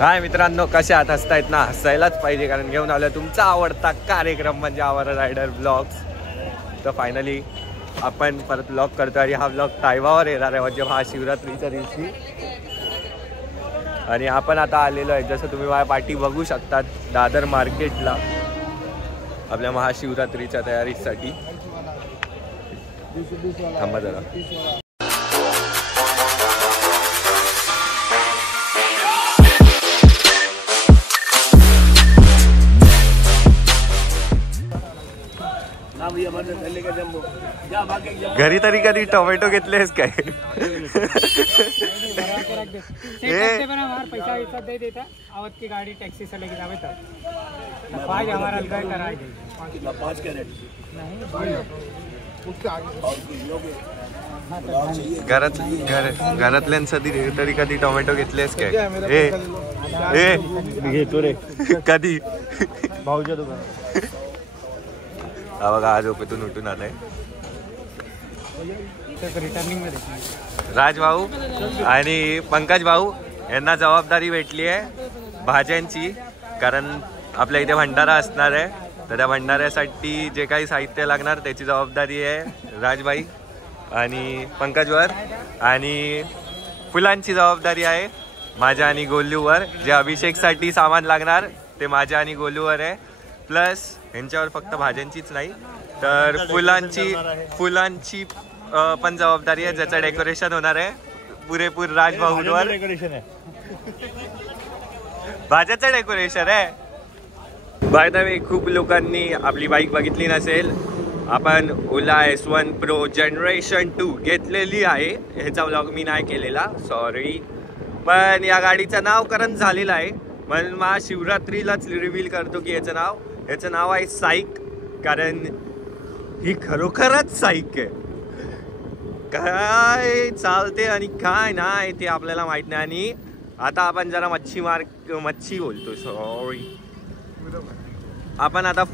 हाय मित्रांनो, कसे आहात? हसतायत ना? हसायलाच पाहिजे, कारण घेऊन आलो तुमचा आवडता कार्यक्रम म्हणजे आवर रायडर ब्लॉग्स. तर फायनली आपण परत ब्लॉग करतो आणि हा ब्लॉग टायमावर येणार आहे म्हणजे महाशिवरात्रीच्या दिवशी. आणि आपण आता आलेलो आहे, जसं तुम्ही माझ्या पाठी बघू शकतात, दादर मार्केटला आपल्या महाशिवरात्रीच्या तयारीसाठी. थांबा जरा. घरी तरी कधी टोमॅटो घेतलेस काय? पैसा दे देता आवत की गाड़ी टैक्सी से लेके जावे तब आज हमारा अलग कराएंगे 5 कैरेट घरातल्यांसाठी तरी कधी टोमॅटो घेतलेस काय? ए घेतो रे कधी भाऊच्या दुकानात. हा बघा, आज झोपेतून उठून आलाय रिटर्निंग मध्ये राज भाऊ आणि पंकज भाऊ यांना जबाबदारी भेटली आहे भाज्यांची, कारण आपल्या इथे भंडारा असणार आहे. तर त्या भंडाऱ्यासाठी जे काही साहित्य लागणार त्याची जबाबदारी आहे राजबाई आणि पंकजवर, आणि फुलांची जबाबदारी आहे माझ्या आणि गोलूवर. जे अभिषेकसाठी सामान लागणार ते माझ्या आणि गोलूवर आहे. प्लस यांच्यावर फक्त भाज्यांचीच नाही तर फुलांची पण जबाबदारी आहे, ज्याचं डेकोरेशन होणार आहे पुरेपूर राजभाऊंवर. डेकोरेशन आहे, भाज्याचं डेकोरेशन आहे. बाय द वे, खूप लोकांनी आपली बाईक बघितली नसेल. आपण ओला S1 Pro जनरेशन 2 घेतलेली आहे. ह्याचा व्लॉग मी नाही केलेला, सॉरी. पण या गाडीचं नावकरण झालेलं आहे म्हणून महाशिवरात्रीलाच रिव्हील करतो की याचं नाव आहे साईक. कारण ही खरोखरच साईक आहे. काय चालते आणि काय नाही ते आपल्याला माहित नाही. आणि आता आपण जरा मच्छी बोलतो, सॉरी. आपण आता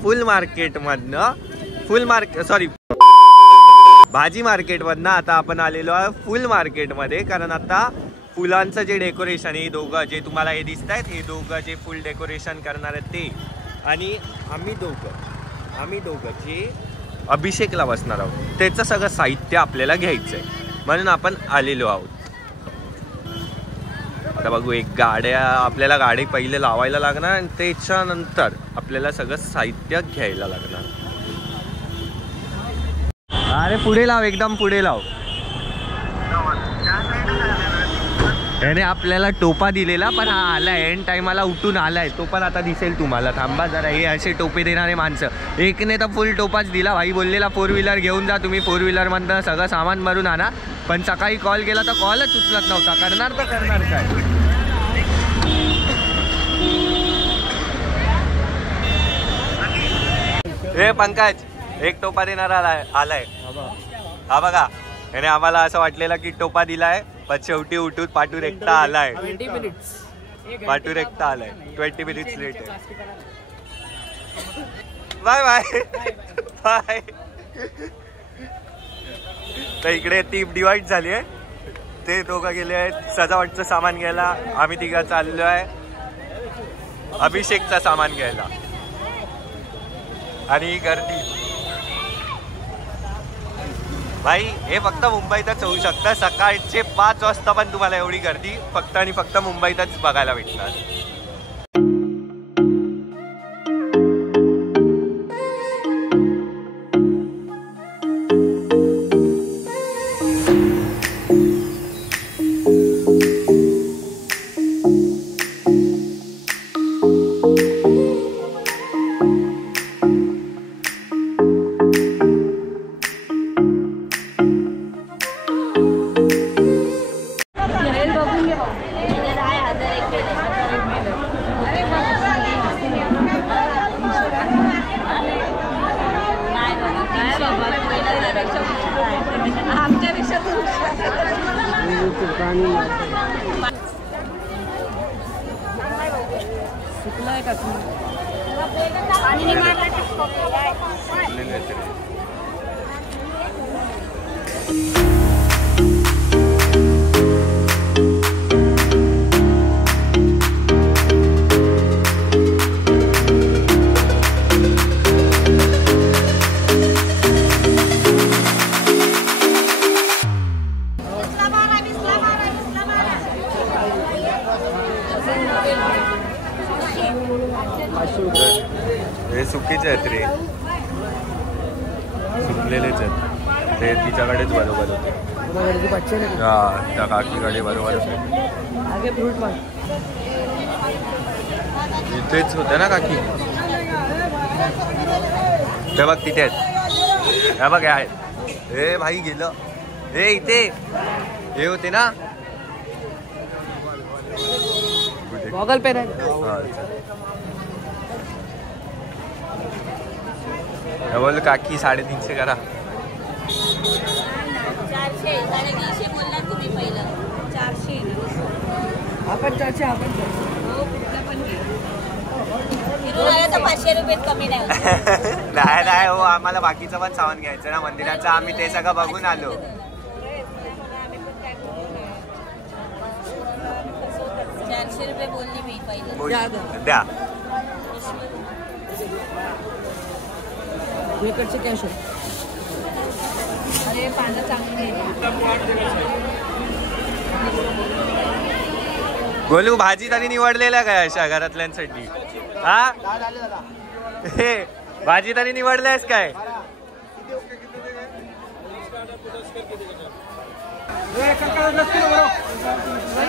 भाजी मार्केटमधनं आता आपण आलेलो आहे फुल मार्केटमध्ये. कारण आता फुलांचं जे डेकोरेशन, हे दोघं जे तुम्हाला हे दिसत आहेत, हे दोघं जे फुल डेकोरेशन करणार आहेत ते, आणि आम्ही दोघं जे अभिषेकला बसणार आहोत, त्याचं सगळं साहित्य आपल्याला घ्यायचं आहे म्हणून आपण आलेलो आहोत. आता बघू, आपल्याला गाडी पहिले लावायला लागणार आणि त्याच्यानंतर आपल्याला सगळं साहित्य घ्यायला लागणार. अरे पुढे लाव, एकदम पुढे लाव. याने आपल्याला टोपा दिलेला, पण हा आलाय एंड टाइमाला उठून आलाय. तो पण आता दिसेल तुम्हाला. थांबा जरा. हे असे टोपे देणारे माणसं, एकने तर फुल टोपाच दिला. भाई बोललेला 4 व्हीलर घेऊन जा तुम्ही, 4 व्हीलरमधनं सगळं सामान भरून आणा. पण सकाळी कॉल केला तर कॉलच उचलत नव्हता. करणार काय? हे पंकज, एक टोपा देणारा आलाय. हा बघा, याने आम्हाला असं वाटलेलं की टोपा दिलाय, पण शेवटी उठून पाटूर एकटा आलाय. 20 मिनिट्स लेट आहे. Bye bye bye. तर इकडे टीम डिवाइड झाली आहे. ते दोघं गेले आहेत सजावटचं सामान घ्यायला. आम्ही तिघं चाललो आहे अभिषेकचा सामान घ्यायला. आणि ही गर्दी भाई, हे फक्त मुंबईतच होऊ शकतं. सकाळचे 5 वाजता पण तुम्हाला एवढी गर्दी फक्त आणि फक्त मुंबईतच बघायला भेटणार. हे चुकीचे आहेत रे, सुकलेलेच आहेत ते, तिच्याकडेच बरोबर होते. हा, त्या काकीकडे बरोबर होते. इथेच होते ना काकी, ते बघ तिथे आहेत, हे बघ हे आहेत. हे भाई गेलं, हे इथे हे होते ना. गॉगल पेन बोल काकी 350 करा. 400 350 बोलला तुम्ही पहिलं. 400 आपण 400 आपण हो, कुठलं पण घे. फिरून आलं तर 500 रुपये कमी नाही होत. नाही हो, आम्हाला बाकीचं पण सामान घ्यायचं ना मंदिराचं, आम्ही ते सगळं बघून आलो. 400 रुपये बोलली मी पहिलं. द्या. इकडचे कॅश हो. अरे पानं चांगली गोलू भाजी तरी निवडलेल्या काय अशा घरातल्यांसाठी? हा, हे भाजी तरी निवडल्यास काय?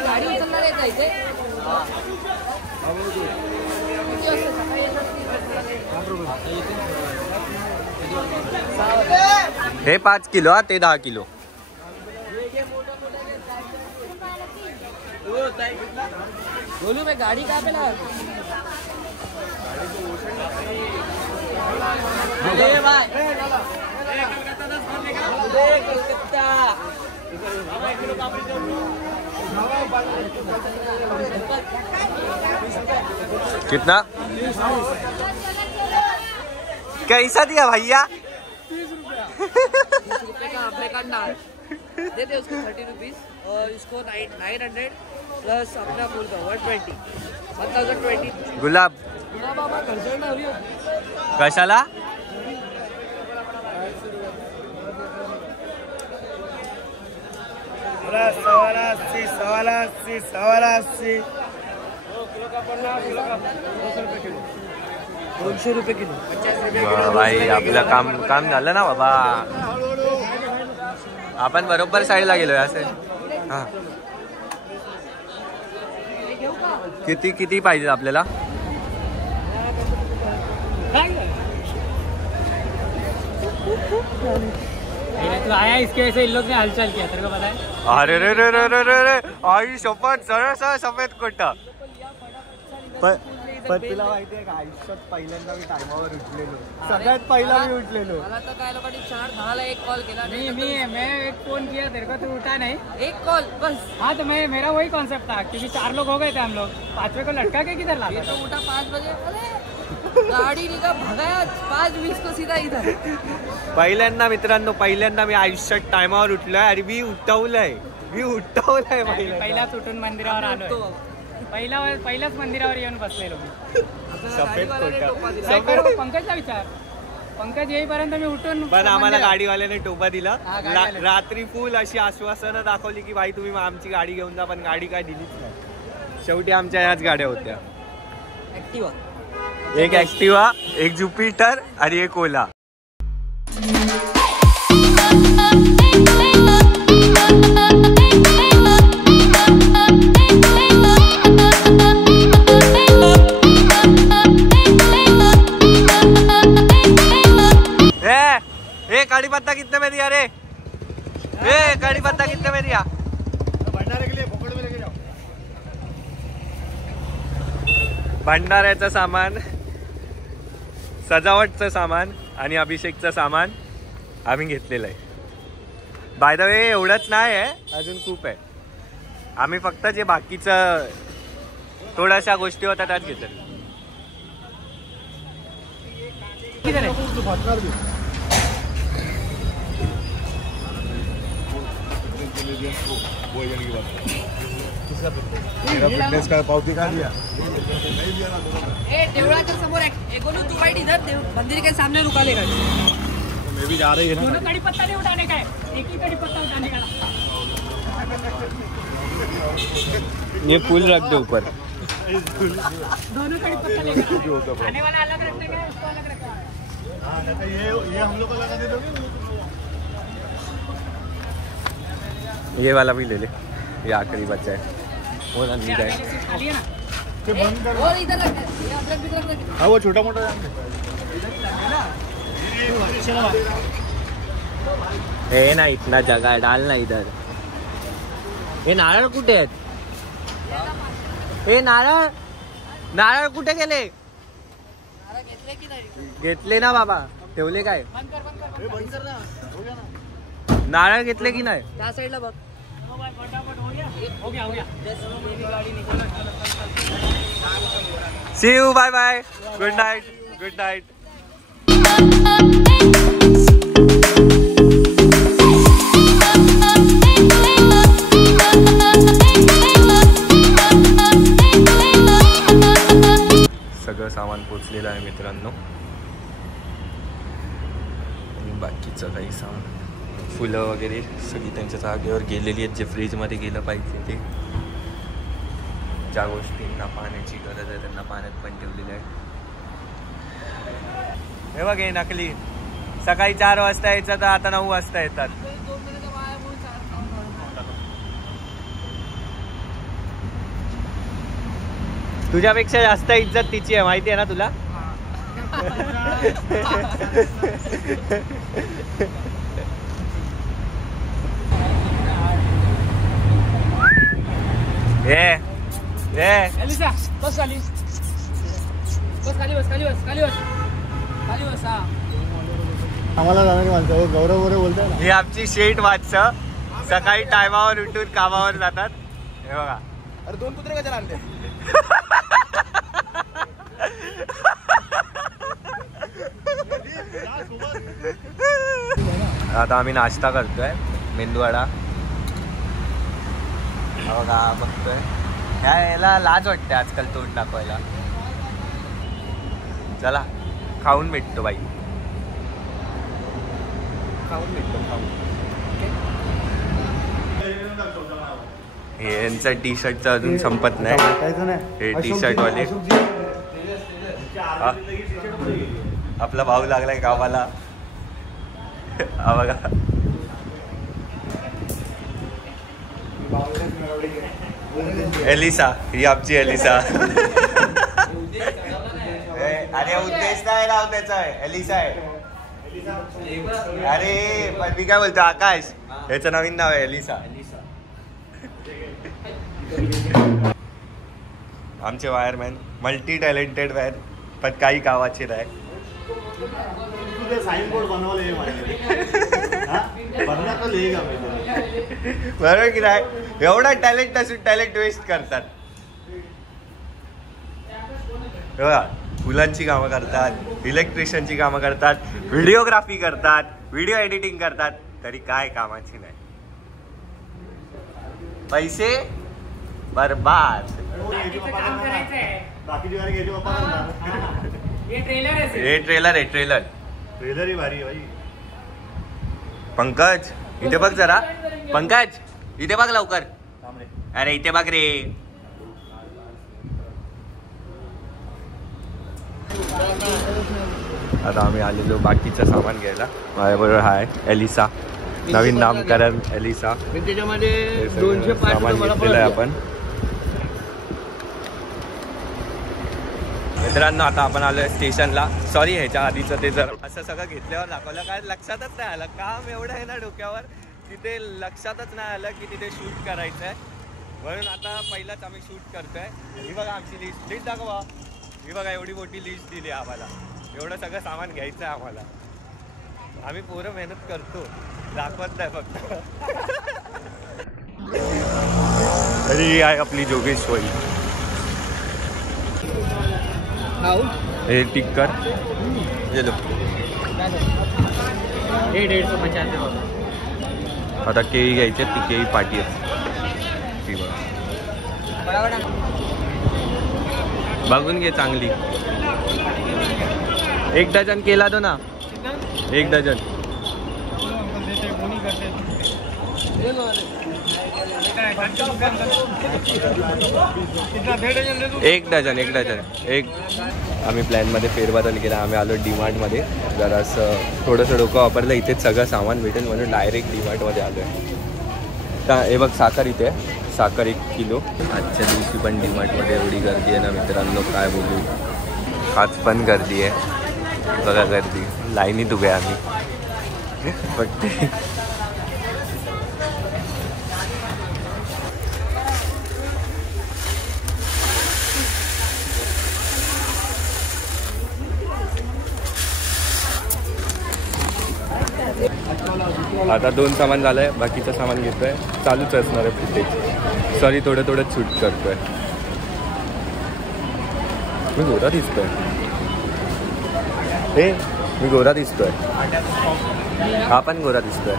गाडी उचलणार आहे का इथे? हे 5 किलो, हा ते 10 किलो. बोलू मैं गाड़ी कहाँ पे लगा? कितना कैसा दिया भैया? 30 रुपये का आपने का नान दे दे उसको 30 रुपीज और इसको 900 प्लस अपना फूल का 1020 गुलाब बाबा खर्च ना हवी कशाला? ₹180 ₹200 किलो. भाई आपलं काम झालं ना बाबा. आपण बरोबर साईडला गेलोय असे. हा, किती पाहिजे आपल्याला? तू आया इसके वजह से इन लोग ने हलचल किया, तेरे को पता है? अरे रे रे रे रे रे रे, आई शपथ, सरळ सफेद कोटा. पण तुला माहितीये का, आयुष्यात पहिल्यांदा मी टायमावर उठलेलो, सगळ्यात पहिला मी उठलेलो. मला तर काय लोकांनी 4-10 ला एक कॉल केला. मैं एक फोन किया तेरे को, तू उठा नहीं. एक कॉल बस. हाँ तो मेरा वही कॉन्सेप्ट था, क्योंकि 4 लोग हो गए थे हम लोग, 5वें को लटका के किधर ला? ये तो उठा 5 बजे. अरे गाड़ी निघा भगाया 5:20 को सीधा इधर. पहिल्यांदा मित्रांनो, पहिल्यांदा मी आयुष्यात टायमावर उठलोय आणि मी उठवलंय पहिलाच उठून मंदिरावर आलोय. पहिल्याच मंदिरावर येऊन बसलेलो. सफेद काय करू? पंकजला विचार. पंकज येईपर्यंत मी उठून. पण आम्हाला गाडीवाल्याने टोपा दिला. हा, गाडीवाल्याने. रात्री फुल अशी आश्वासनं दाखवली की भाई तुम्ही आमची गाडी घेऊन जा, पण गाडी काय दिलीच नाही. शेवटी आमच्या ह्याच गाड्या होत्या. ऍक्टिवा, एक ऍक्टिवा, एक ज्युपिटर आणि एक ओला. ए कड़ी पत्ता कितने में दिया रे? ए कड़ी पत्ता कितने में दिया? भंडारे के लिए फोकट में लेके जाओ. भंडाऱ्याचं सामान, सजावटचं सामान आणि अभिषेकचं सामान आम्ही घेतलेलं आहे. बाय द वे एवढंच नाही आहे, अजून खूप आहे. आम्ही फक्त जे बाकीचं थोड्याशा गोष्टी होत्या त्याच घेतल्या. फिटनेस का पावती का दिया? देवळाच्या समोर एक गोलू तू राइट इधर मंदिर के सामने रुका लेगा. मैं भी जा रही है ना. दोनों कड़ी पत्ता नहीं उठाने का है, एक ही कड़ी पत्ता उठाने का. ये फूल रख दे ऊपर। दोनों का पत्ता लेगा। खाने वाला अलग रखने का, उसको अलग रखना। ये हम लोग को लगा दे दोगे? ये वाला भी ले ले, ये आखिरी बचा है वो ना नहीं जाए। खा लिया ना। ते बंद कर। और इधर रख दे, ये अदरक भी रख दे। हाँ वो छोटा मोटा जान दे। हे ना इतना जगह है, डाल ना इधर। हे नारळ कुठे आहेत? हे नारळ नारळ कुठे गेले? नारळ घेतले की नाही? घेतले ना बाबा, ठेवले काय? बंद कर, बंद कर, हे बंद कर ना. हो गया ना. नारळ घेतले की नाही? त्या साईडला बघ. फटाफट हो गया, हो गया। See you, bye bye, good night, good night. सगळं सामान पोचलेलं आहे मित्रांनो, आणि बाकीचं काही सामान, फुलं वगैरे सगळी त्यांच्या जागेवर गेलेली आहेत, जे फ्रीजमध्ये गेलं पाहिजे ते, ज्या गोष्टींना पाण्याची गरज आहे त्यांना पाण्यात पण ठेवलेलं आहे। हे बघ, हे नकली सकाळी 4 वाजता यायचं तर आता 9 वाजता येतात। तुझ्यापेक्षा जास्त इज्जत तिची आहे, माहिती आहे ना तुला? एलिसा, बस खाली. बस खाली बस, खाली बस, खाली बस. खाली बस, हा. आम्हाला जाणारी माणसं हो, गौरव वगैरे बोलताय ना. ही आमची शेट वाचचं, सकाळी टायमावर उठून कामावर जातात। हे बघा, अरे 2 कुत्रे कशाला आणले? आता आम्ही नाश्ता करतोय, मेंदूवडा। बघा, बघतोय, ह्या याला लाज वाटते आजकाल तोंड दाखवायला। चला खाऊन भेटतो बाई, खाऊन भेटतो, खाऊन। हे यांचा टी शर्टचा अजून संपत नाही, हे टी शर्ट वाले। आपला भाऊ लागलाय गावाला, हा बघा। एलिसा, ही आमची एलिसा। अरे उद्देश नाही राव त्याचा, एलिसा आहे। अरे पण मी काय बोलतो, आकाश, याचं नवीन नाव आहे एलिसा। आमचे वायरमॅन मल्टी टॅलेंटेड वायर, पण काही गावाचे नाही। तुझे साइन बोर्ड बनवले हे माहिती हां बनना तो लेगा मी बरोबर की नाही? एवढा टॅलेंट असून टॅलेंट वेस्ट करतात। बघा, फुलांची कामं करतात, इलेक्ट्रिशियनची कामं करतात, व्हिडिओग्राफी करतात, व्हिडिओ एडिटिंग करतात, तरी काय कामाची नाही, पैसे बर्बाद। काम करायचंय। बाकीची गाडी घ्यायची पप्पा करणार। ये ट्रेलर है, हे ट्रेलर आहे, ट्रेलर। ट्रेलर ही भारी आहे भाई। पंकज इथे बघ जरा, पंकज इथे बघ लवकर, अरे इथे बघ रे। आता आम्ही आलेलो बाकीचं सामान घ्यायला, माझ्याबरोबर हाय एलिसा, नवीन नामकरण एलिसा। त्याच्यामध्ये सामान घेतलेलं आहे आपण। मित्रांनो, आता आपण आलोय स्टेशनला। सॉरी, ह्याच्या आधीचं ते जर असं सगळं घेतल्यावर दाखवलं, काय लक्षातच नाही आलं, काम एवढं आहे ना डोक्यावर, तिथे लक्षातच नाही आलं की तिथे शूट करायचं आहे, म्हणून आता पहिलाच आम्ही शूट करतोय। ही बघा आमची लिस्ट दाखवा, ही बघा एवढी मोठी लिस्ट दिली आम्हाला, एवढं सगळं सामान घ्यायचं आहे आम्हाला। आम्ही पोरं मेहनत करतो, दाखवत नाही फक्त। अरे आहे आपली जोगेश्वरी, हे टिक्कर गेलो, ये 150 आता केळी घ्यायची, ती केळी पाटी आहे, बघून घे चांगली। 1 डझन केला तो ना, 1 डझन। एक डझन एक आम्ही प्लॅनमध्ये फेरबदल केला. आम्ही आलो डीमार्टमध्ये. जरासं थोडंसं डोकं वापरलं, इथेच सगळं सामान भेटेल म्हणून डायरेक्ट डीमार्टमध्ये आलो आहे. तर हे बघ साखर इथे आहे, साखर 1 किलो. आजच्या दिवशी पण डीमार्टमध्ये एवढी गर्दी आहे ना मित्रांनो, काय बोलू. आज पण गर्दी आहे बघा, गर्दी. लाईनीत उभे आम्ही फक्त. आता 2 सामान झालं आहे, बाकीचं सामान घेतो आहे. चालूच असणार आहे फुटेज. सॉरी, थोडं शूट करतो आहे. मी गोरा दिसतोय. मी गोरा दिसतोय. हा पण गोरा दिसतोय.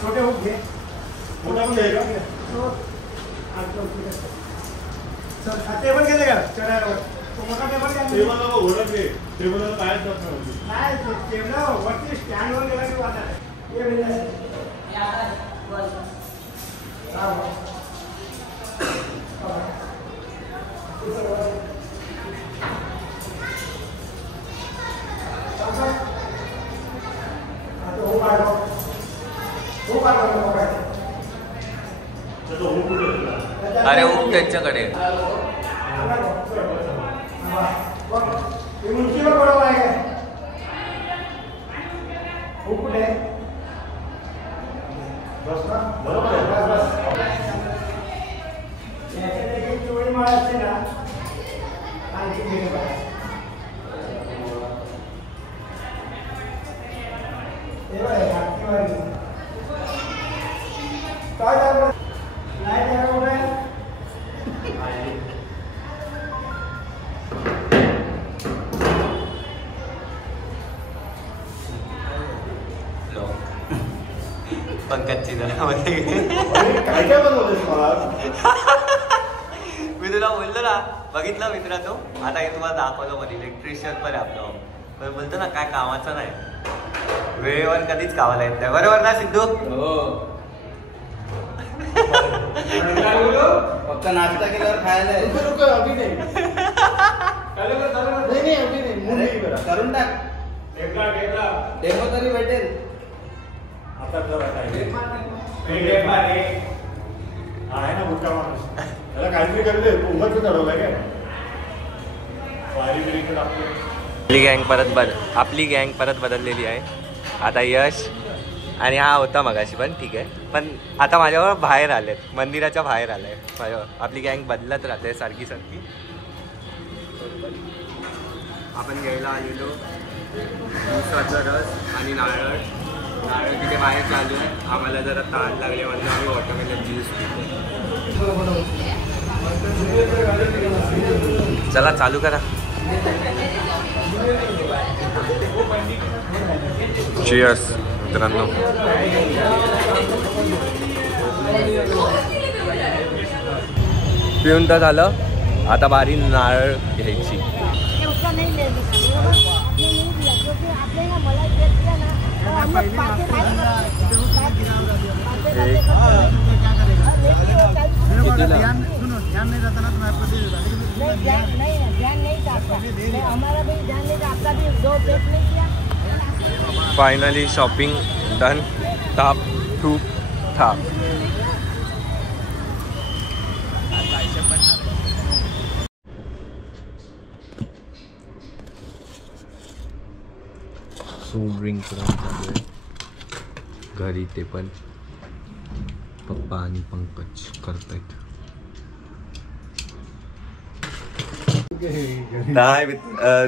छोटे हुक घे. मोठा पण घे का? टेबल घेते का? मोठा टेबल घ्या. टेबल ओढत घे. टेबलवर पायात जात नाही. टेबल वरती स्टँडवर गेला की वाटत अरे हुक त्यांच्याकडे. उंचीवर बरोबर आहे का? हुक कुठे? बस ना, बरोबर आहे. बस याच्यात एक चोळी माळ असते ना, आणखी गेले बघा. हे बघा, हातकीवारी काय झालं? नाही झालं कुठे? पंकजची घरामध्ये काय काय बनवलंस मला? मी तुला बोललो ना, बघितलं मित्रा तो. आता हे तुम्हाला दाखवलं मध्ये इलेक्ट्रिशियन पण आहे आपलं. पण बोलतो ना काय कामाचं नाही, वेळेवर कधीच कामाला येत नाही. बरोबर ना सिद्धू? फक्त नाश्ता केल्यावर खायला अभि नाही. नाही अभि नाही. करून टाक. डेमो तरी भेटेल. आता आहे ना मोठा माणूस, त्याला काहीतरी करते. उभंच ठरवलंय काय? वारी बिरी आपली गँग परत बदललेली आहे. आता यश आणि हा होता मगाशी पण ठीक आहे, पण आता माझ्यावर बाहेर आलेत, मंदिराच्या बाहेर आलाय माझ्यावर. आपली गँग बदलत राहते सारखी. आपण घ्यायला आलेलो ऊसाचा रस आणि नारळ तिथे बाहेर चालू आहे. आम्हाला जरा ताण लागले म्हणजे आम्ही वॉटरमेलन ज्यूस पितो. चला चालू करा. चिअर्स मित्रांनो. पिऊन तर झालं, आता बारी नारळ घ्यायची. Finally shopping done. थाप थूप थाप. ड्रिंक करून चालू आहे घरी. ते पण पप्पा आणि पंकज करतायत.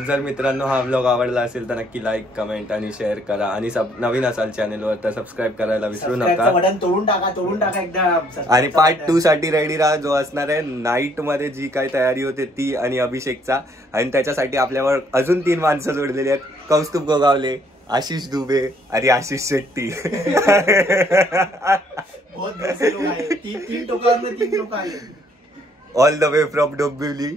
जर मित्रांनो हा व्लॉग आवडला असेल तर नक्की लाईक कमेंट आणि शेअर करा आणि नवीन असाल चॅनलवर तर सबस्क्राईब करायला विसरू नका. बटन तोडून टाका एकदा. आणि पार्ट 2 साठी रेडी राहा, जो असणार आहे नाईट मध्ये जी काय तयारी होते ती आणि अभिषेकचा. आणि त्याच्यासाठी आपल्यावर अजून 3 माणसं जोडलेली आहेत. कौस्तुभ गोगावले, आशिष दुबे आणि आशिष शेट्टी. तीन लोक आले. All the way from Dombivli,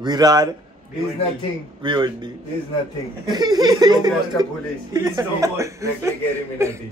Virar, He's nothing. Bhiwandi. He's nothing. He's just a police. He's no more. Exactly, Gary Minati.